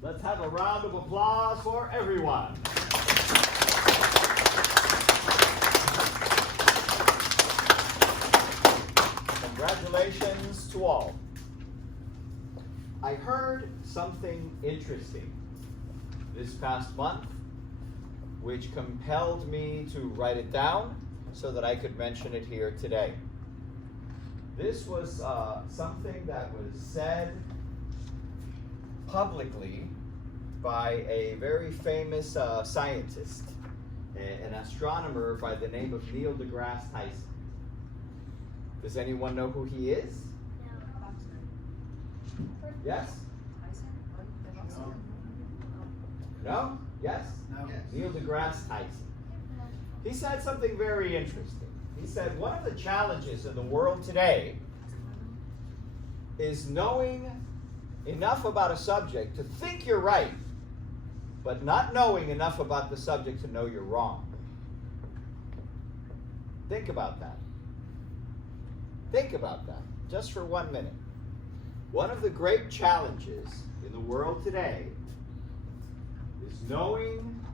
Let's have a round of applause for everyone. Congratulations to all. I heard something interesting this past month, which compelled me to write it down so that I could mention it here today. This was something that was said publicly by a very famous scientist, an astronomer by the name of Neil deGrasse Tyson. Does anyone know who he is? No. Yes? No? Yes? No. Neil deGrasse Tyson. He said something very interesting. He said one of the challenges in the world today is knowing enough about a subject to think you're right, but not knowing enough about the subject to know you're wrong. Think about that. Think about that, just for 1 minute. One of the great challenges in the world today is knowing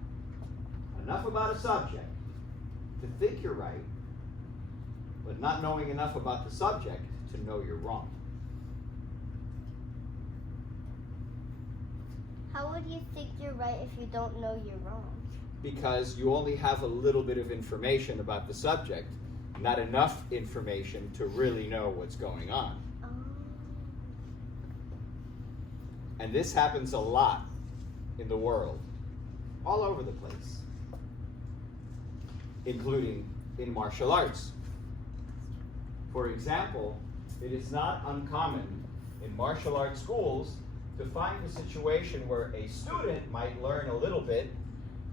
enough about a subject to think you're right, but not knowing enough about the subject to know you're wrong. How would you think you're right if you don't know you're wrong? Because you only have a little bit of information about the subject, not enough information to really know what's going on. Oh. And this happens a lot in the world, all over the place, including in martial arts. For example, it is not uncommon in martial arts schools to find a situation where a student might learn a little bit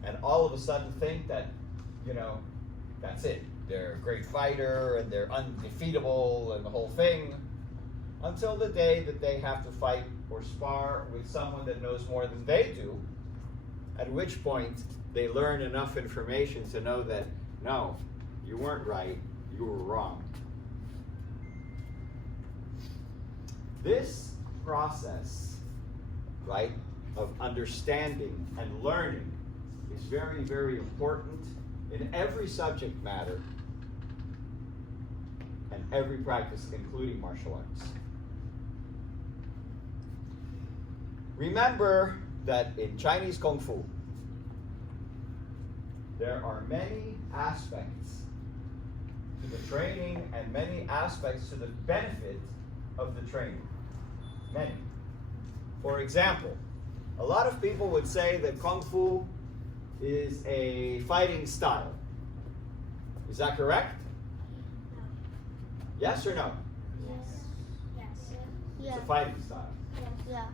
and all of a sudden think that, that's it. They're a great fighter and they're undefeatable and the whole thing, until the day that they have to fight or spar with someone that knows more than they do, at which point they learn enough information to know that, no, you weren't right, you were wrong. This process, right, of understanding and learning is very, very important in every subject matter and every practice, including martial arts. Remember that in Chinese Kung Fu, there are many aspects to the training and many aspects to the benefit of the training. Many. For example, a lot of people would say that Kung Fu is a fighting style. Is that correct? Yes or no? Yes. It's a fighting style. Yeah.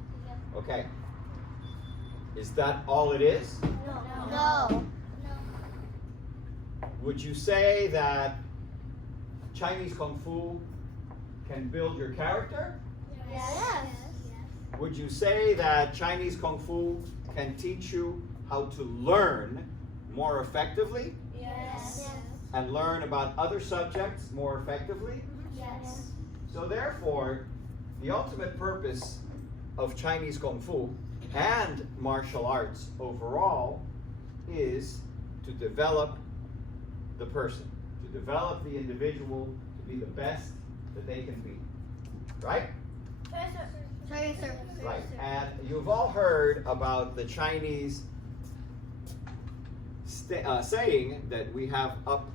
Okay. Is that all it is? No. Would you say that Chinese Kung Fu can build your character? Yes. Would you say that Chinese Kung Fu can teach you how to learn more effectively Yes. and learn about other subjects more effectively? Yes. So therefore, the ultimate purpose of Chinese Kung Fu and martial arts overall is to develop the person, to develop the individual to be the best that they can be. Right? Sorry, sir. Right. And you've all heard about the Chinese saying that we have up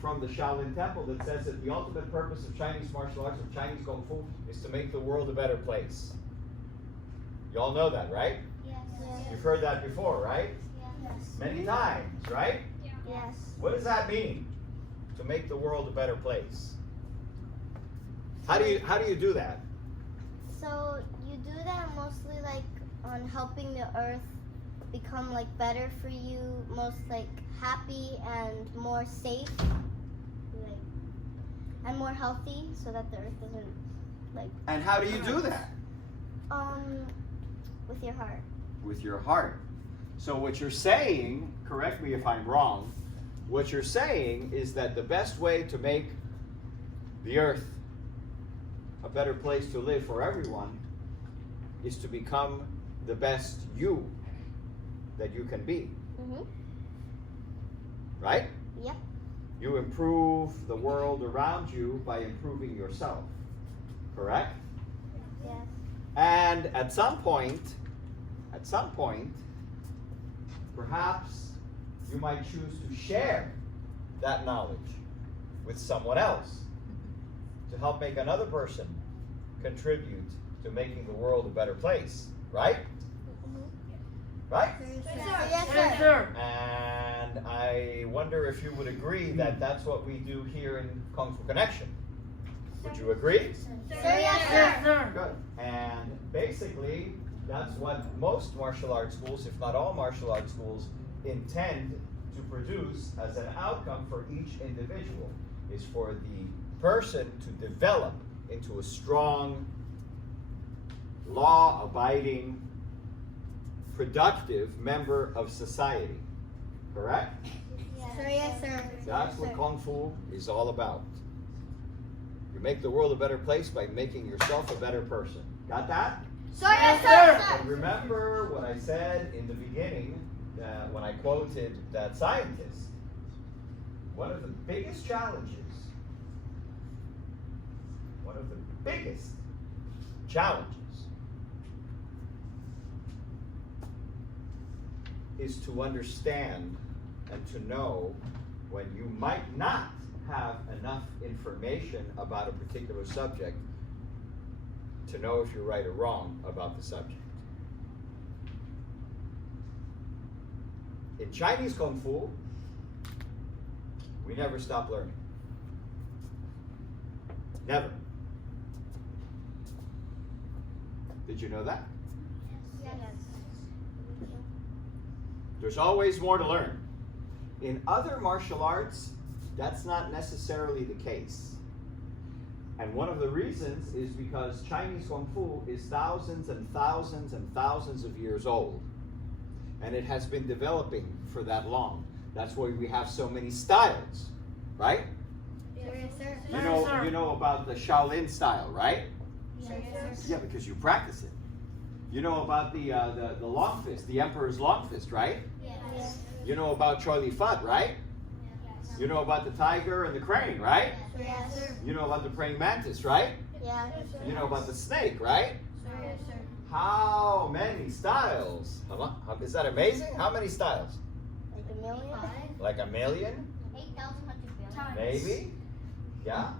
from the Shaolin Temple that says that the ultimate purpose of Chinese martial arts, of Chinese Kung Fu, is to make the world a better place. You all know that, right? Yes. You've heard that before, right? Yes. Many times, right? Yes. What does that mean? To make the world a better place. How do you do that? So you do that mostly like on helping the earth become like better for you, most like happy and more safe, like, and more healthy, so that the earth doesn't like. And how do you do that? With your heart. With your heart. So what you're saying, correct me if I'm wrong, what you're saying is that the best way to make the earth a better place to live for everyone is to become the best you that you can be. Mhm. Right? Yep. You improve the world around you by improving yourself. Correct? Yes. And at some point, perhaps you might choose to share that knowledge with someone else to help make another person contribute to making the world a better place. Right? Right? Yes, sir. And I wonder if you would agree that that's what we do here in Kung Fu Connection. Would you agree? Yes, sir. Good. And basically, that's what most martial arts schools, if not all martial arts schools, intend to produce as an outcome for each individual, is for the person to develop into a strong, law-abiding, productive member of society. Correct? Yes, sir. That's what Kung Fu is all about. You make the world a better place by making yourself a better person. Got that? Yes, sir. And remember what I said in the beginning when I quoted that scientist. One of the biggest challenges is to understand and to know when you might not have enough information about a particular subject to know if you're right or wrong about the subject. In Chinese Kung Fu, we never stop learning. Never. Did you know that? Yes. There's always more to learn. In other martial arts, that's not necessarily the case. And one of the reasons is because Chinese Kung Fu is thousands and thousands and thousands of years old. And it has been developing for that long. That's why we have so many styles, right? Yes, sir. You know about the Shaolin style, right? Yes, Yeah, because you practice it. You know about the long fist, the Emperor's long fist, right? Yes. You know about Choi Li Fut, right? You know about the tiger and the crane, right? Yes, sir. You know about the praying mantis, right? Yeah. You know about the snake, right? Yes, sir. How many styles? Is that amazing? How many styles? Like a million? Like a million? 8,100 Maybe? Yeah?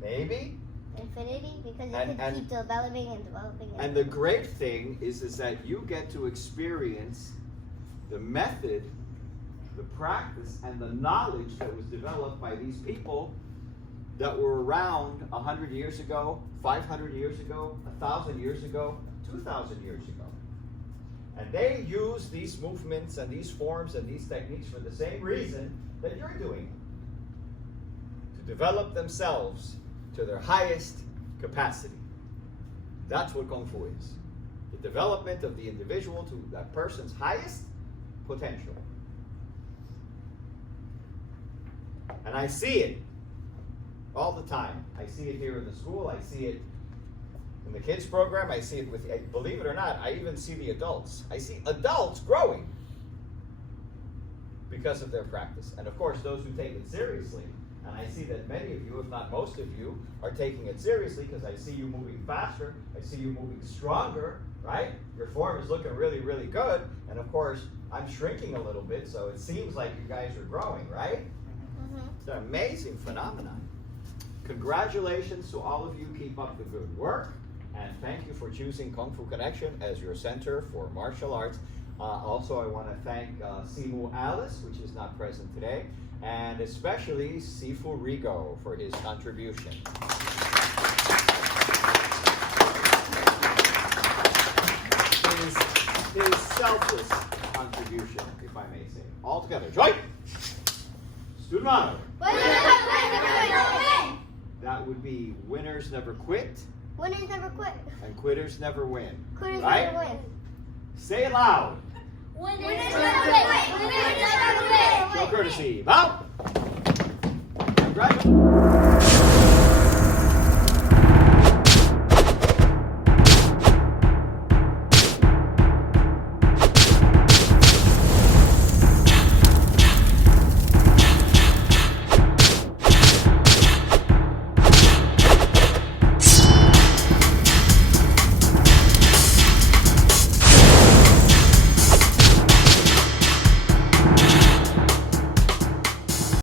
Maybe? Infinity, because you And- can keep developing and developing. And the great thing is that you get to experience the method, the practice, and the knowledge that was developed by these people that were around 100 years ago, 500 years ago, 1,000 years ago, 2,000 years ago. And they use these movements and these forms and these techniques for the same reason that you're doing it. To develop themselves to their highest capacity. That's what Kung Fu is. The development of the individual to that person's highest potential. And I see it all the time. I see it here in the school. I see it in the kids program. I see it with, believe it or not, I even see the adults. I see adults growing because of their practice. And of course, those who take it seriously. And I see that many of you, if not most of you, are taking it seriously because I see you moving faster. I see you moving stronger, right? Your form is looking really, really good. And of course, I'm shrinking a little bit, so it seems like you guys are growing, right? Mm-hmm. It's an amazing phenomenon. Congratulations to all of you. Keep up the good work. And thank you for choosing Kung Fu Connection as your center for martial arts. Also, I want to thank Simu Alice, which is not present today, and especially Sifu Rigo for his contribution. His selfless contribution, if I may say. All together. Join! Student honor. That would be winners never quit. Winners never quit. And quitters never win. Quitters Right? never win. Say it loud. Winners never quit. Winners never quit. Show courtesy. Bow. Congratulations.